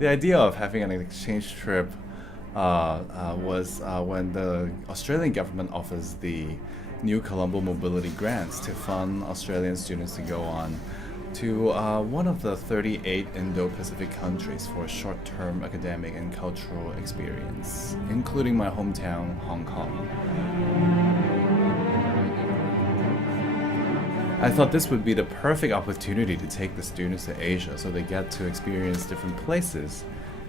The idea of having an exchange trip was when the Australian government offers the new Colombo mobility grants to fund Australian students to go on to one of the 38 Indo-Pacific countries for a short-term academic and cultural experience, including my hometown, Hong Kong. I thought this would be the perfect opportunity to take the students to Asia so they get to experience different places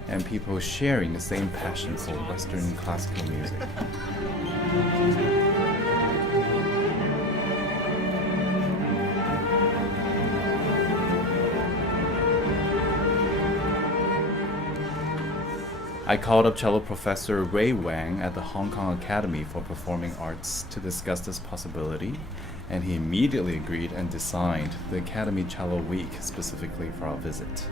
and people sharing the same passion for Western classical music. I called up cello professor Ray Wang at the Hong Kong Academy for Performing Arts to discuss this possibility, and he immediately agreed and designed the Academy Cello Week specifically for our visit.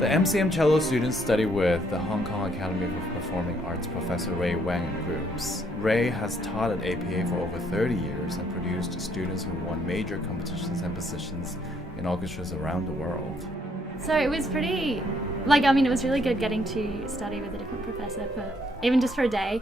The MCM cello students study with the Hong Kong Academy of Performing Arts Professor Ray Wang in groups. Ray has taught at APA for over 30 years and produced students who won major competitions and positions in orchestras around the world. So it was pretty, it was really good getting to study with a different professor even just for a day.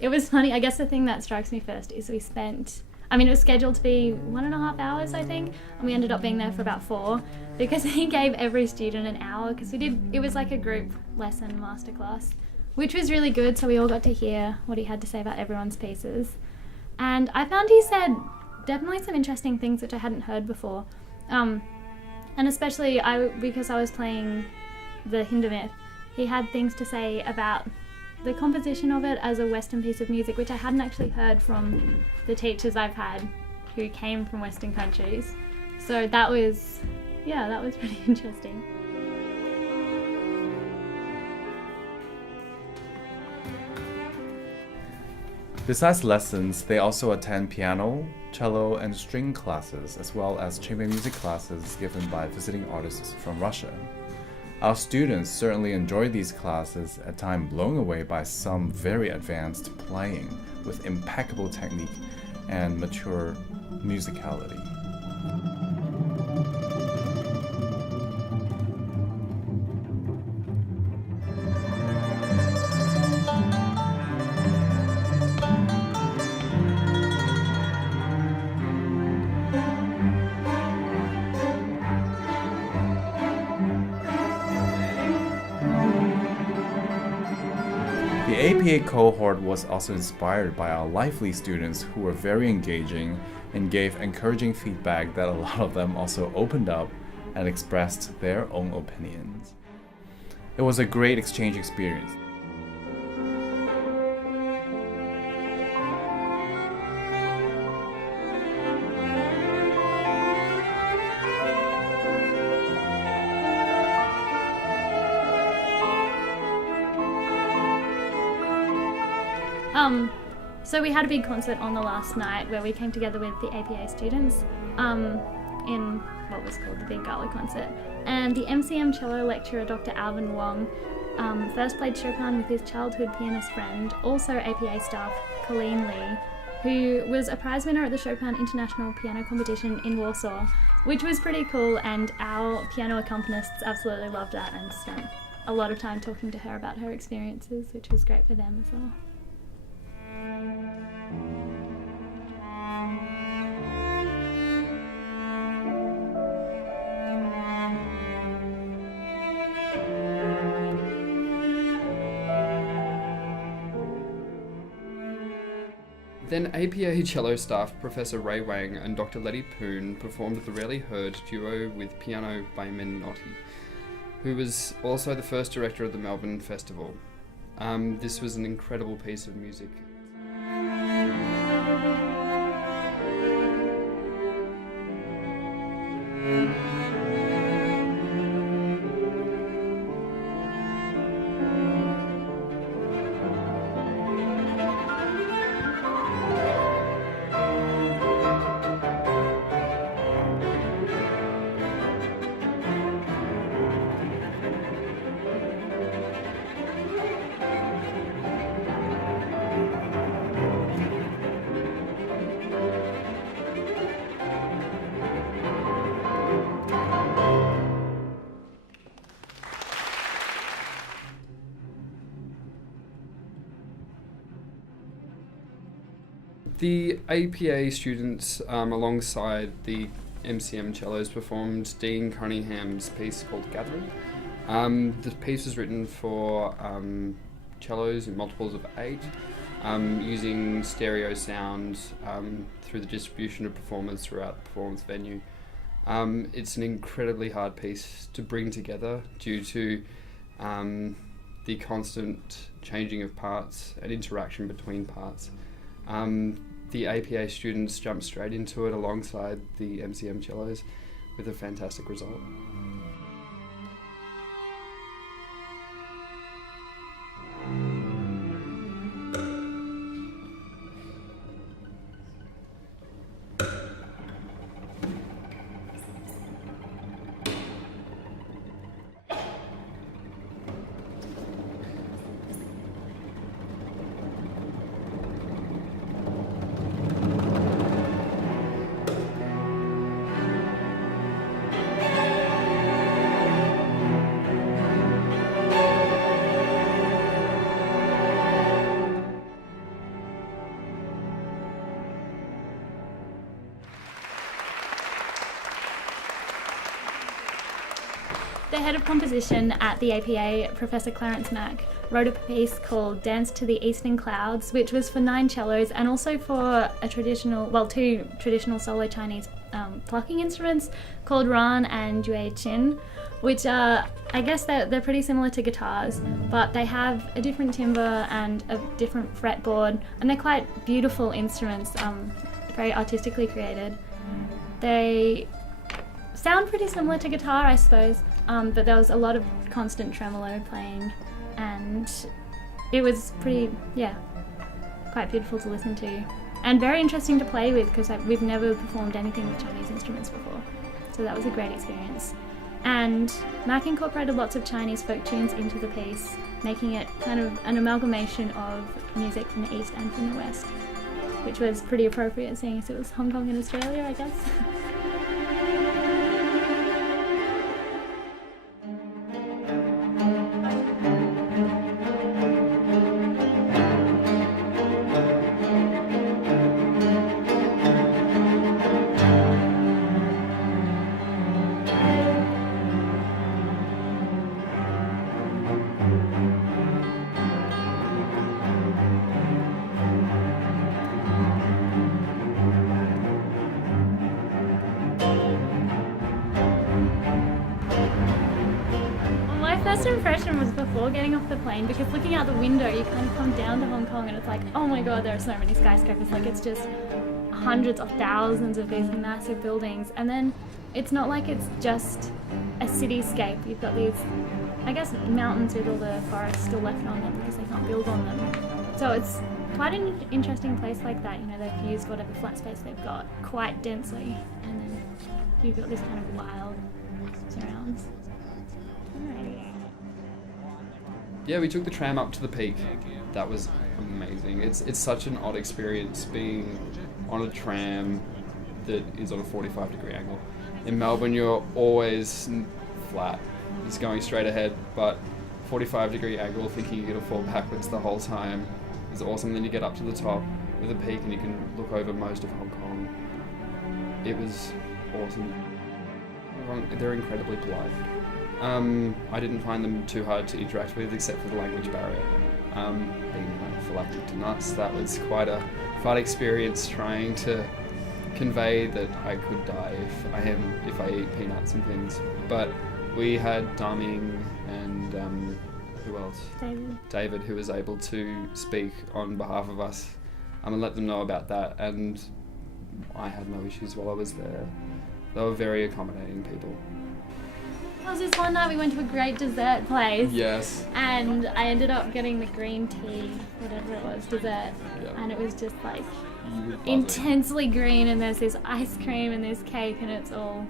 It was funny, I guess the thing that strikes me first is it was scheduled to be 1.5 hours, I think, and we ended up being there for about 4 because he gave every student an hour because it was like a group lesson masterclass, which was really good, so we all got to hear what he had to say about everyone's pieces. And I found he said definitely some interesting things which I hadn't heard before. And especially because I was playing the Hindemith, he had things to say about the composition of it as a Western piece of music, which I hadn't actually heard from the teachers I've had who came from Western countries. So that was pretty interesting. Besides lessons, they also attend piano, cello, and string classes, as well as chamber music classes given by visiting artists from Russia. Our students certainly enjoy these classes, at times blown away by some very advanced playing with impeccable technique and mature musicality. The APA cohort was also inspired by our lively students who were very engaging and gave encouraging feedback that a lot of them also opened up and expressed their own opinions. It was a great exchange experience. So we had a big concert on the last night where we came together with the APA students in what was called the Big Cello Concert. And the MCM cello lecturer, Dr. Alvin Wong, first played Chopin with his childhood pianist friend, also APA staff Colleen Lee, who was a prize winner at the Chopin International Piano Competition in Warsaw, which was pretty cool, and our piano accompanists absolutely loved that and spent a lot of time talking to her about her experiences, which was great for them as well. Then APA cello staff Professor Ray Wang and Dr. Letty Poon performed the rarely heard duo with piano by Menotti, who was also the first director of the Melbourne Festival. This was an incredible piece of music. The APA students, alongside the MCM cellos, performed Dean Cunningham's piece called Gathering. The piece was written for cellos in multiples of 8, using stereo sound through the distribution of performers throughout the performance venue. It's an incredibly hard piece to bring together due to the constant changing of parts and interaction between parts. The APA students jumped straight into it alongside the MCM cellos with a fantastic result. The head of composition at the APA, Professor Clarence Mack, wrote a piece called Dance to the Eastern Clouds, which was for 9 cellos and also for two traditional solo Chinese plucking instruments called ran and yue qin, which are, I guess they're pretty similar to guitars, but they have a different timbre and a different fretboard, and they're quite beautiful instruments, very artistically created. They sound pretty similar to guitar, I suppose, but there was a lot of constant tremolo playing, and it was pretty, quite beautiful to listen to, and very interesting to play with, because we've never performed anything with Chinese instruments before, so that was a great experience. And Mac incorporated lots of Chinese folk tunes into the piece, making it kind of an amalgamation of music from the East and from the West, which was pretty appropriate seeing as it was Hong Kong and Australia, I guess. First impression was before getting off the plane, because looking out the window you kind of come down to Hong Kong and it's like, oh my god, there are so many skyscrapers, like it's just hundreds of thousands of these massive buildings, and then it's not like it's just a cityscape. You've got these, I guess, mountains with all the forests still left on them because they can't build on them. So it's quite an interesting place like that, you know, they've used whatever flat space they've got quite densely, and then you've got this kind of wild surrounds. Yeah, we took the tram up to the peak. That was amazing. It's such an odd experience being on a tram that is on a 45-degree angle. In Melbourne, you're always flat. It's going straight ahead, but 45-degree angle, thinking you're going to fall backwards the whole time is awesome. Then you get up to the top with a peak and you can look over most of Hong Kong. It was awesome. They're incredibly polite. I didn't find them too hard to interact with, except for the language barrier. Being phylactic to nuts, that was quite a fun experience trying to convey that I could die if I eat peanuts and things. But we had Daming and who else? David, who was able to speak on behalf of us and let them know about that, and I had no issues while I was there. They were very accommodating people. There was this one night we went to a great dessert place. Yes. And I ended up getting the green tea, whatever it was, dessert. Yeah. And it was just like intensely green, and there's this ice cream and this cake, and it's all...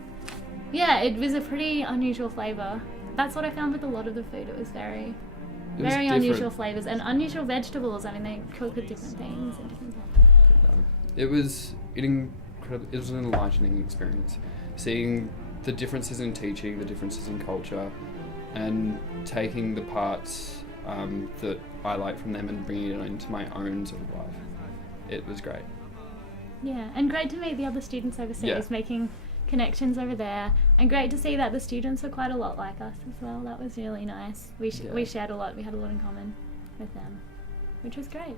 Yeah, it was a pretty unusual flavour. That's what I found with a lot of the food. It was very unusual flavours and unusual vegetables. I mean, they cook with different things and different... It was an enlightening experience. Seeing the differences in teaching, the differences in culture, and taking the parts that I like from them and bringing it into my own sort of life. It was great. Yeah, and great to meet the other students overseas, making connections over there, and great to see that the students are quite a lot like us as well. That was really nice. We shared a lot. We had a lot in common with them, which was great.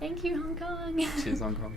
Thank you, Hong Kong. Cheers, Hong Kong.